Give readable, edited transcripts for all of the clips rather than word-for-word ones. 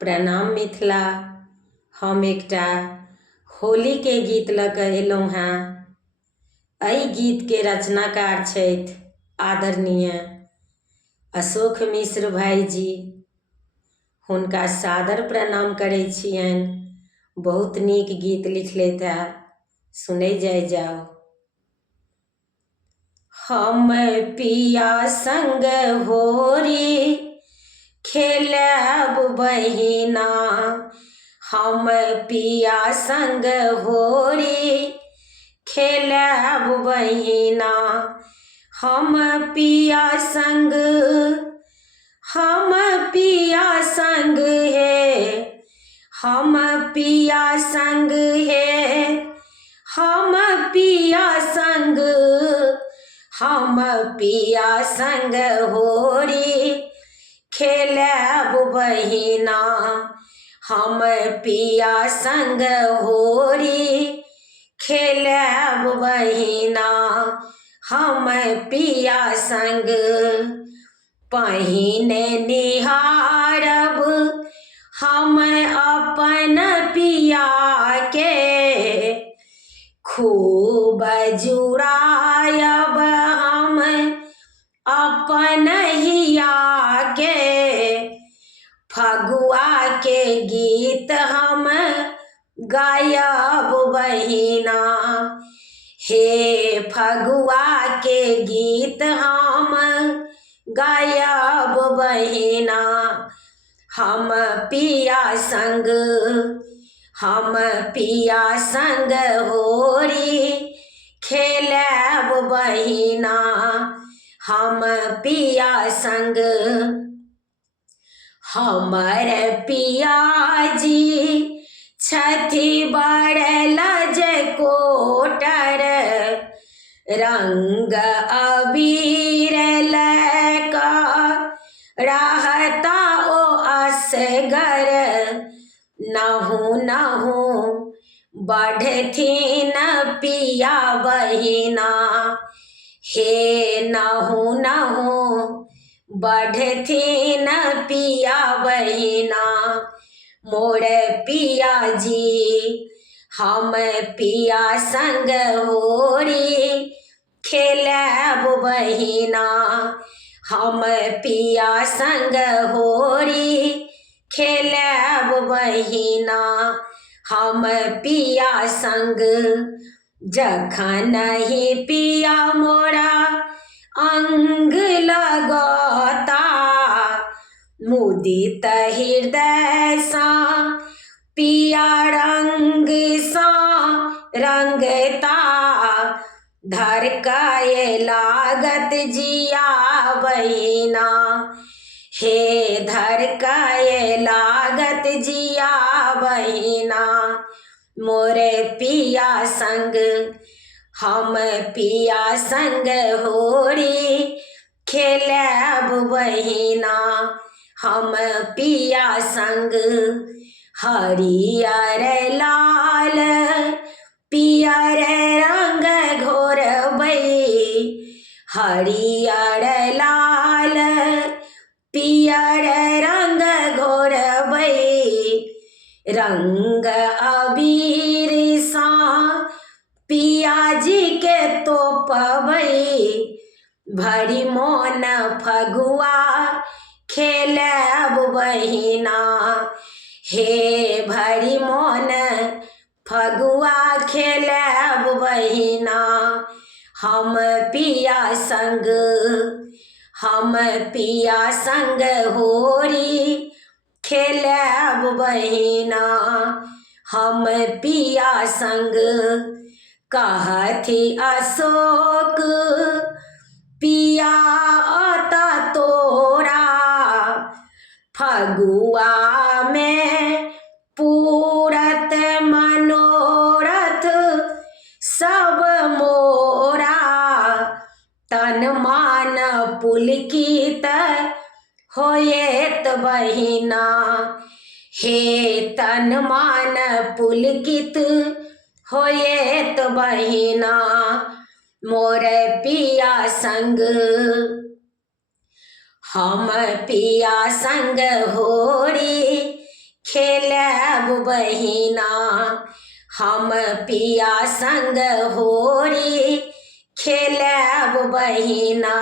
प्रणाम मिथिला। हम एकटा होली के गीत लऽ कऽ अयलहुँ हेँ। एहि गीत के रचनाकार छथि आदरणीय अशोक मिश्र भाईजी। हुनका सादर प्रणाम करै छियनि। बहुत नीक गीत लिखलथि हेँ, सुनै जाओ। हम पिया संग होरी खेलब बहिना, हम पिया संग होरी खेलब बहिना, हम पिया संग हे, हम पिया संग हे, हम पिया संग, हम पिया संग होरी खेलब बहिना, हम पिया संग होरी खेलब बहिना, हम पिया संग। पहिने निहारब हम अपन पिया के, खूब जुड़ायब हम अपन हिया के, फगुआ के गीत हम गायब बहिना, हे फगुआ के गीत हम गायब बहिना, हम पिया संग, हम पिया संग होरी खेलब बहिना, हम पिया संग। हमर पियाजी छथि बड़ लजकोटर, रंग अबीर लैका रहता ओ असगर, नहु नहु बढ़थिन पिया बहिना, हे नहु नहु बढ़थिन पिया बहिना, मोर पिया जी हम पिया संग होरी खेलब बहिना, हम पिया संग होरी खेलब बहिना, हम पिया संग। जखन ही पिया मोरा अंग लगता, मुदित हृदय सा पिया रंग सा रंगता, धड़काए लागत जिया बहिना, हे धड़काए लागत जिया बहिना, मोरे पिया संग, हम पिया संग होरी खेलब बहिना, हम पिया संग। हरियर लाल पियर रंग घोरबै, हरियर लाल पियर रंग घोरबै, रंग अबीर सा पियाजी के तोपबै, भरी मोन फगुआ खेलब बहिना, हे भरी मोन फगुआ खेलब बहिना, हम पिया संग, हम पिया संग होरी खेलब बहिना, हम पिया संग। कहथि अशोक पिया आता तोरा, फगुआ में पूरत मनोरथ सब मोरा, तन मान पुलकित होएत बहिना, हे तन मान पुलकित होएत बहिना, मोर पिया संग, हम पिया संग होरी खेलब बहिना हम पिया संग होरी खेलब बहिना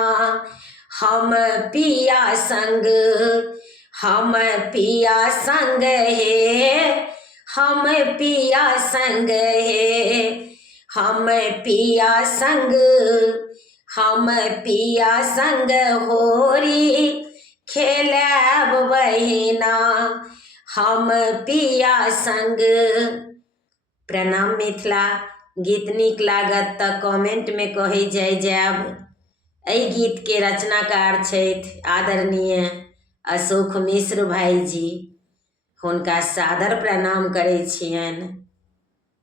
हम पिया संग हम पिया संग हे हम पिया संग हे हम पिया संग हम पिया संग होरी खेलब बहिना हम पिया संग। प्रणाम मिथिला। गीत नीक लागत तऽ कमेंट में कही जय जायब। एहि गीत के रचनाकार छथि आदरणीय अशोक मिश्र भाईजी। हुनका सादर प्रणाम करै छियनि।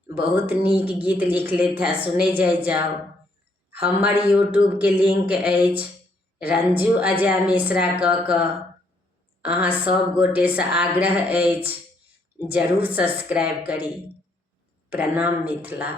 बहुत नीक गीत लिखलथि है, सुनै जाइ जाओ। हमर यूट्यूब के लिंक अछि रंजू अजय मिश्रा कऽ अहाँ सब गोटे से आग्रह अछि जरूर सब्सक्राइब करी। प्रणाम मिथिला।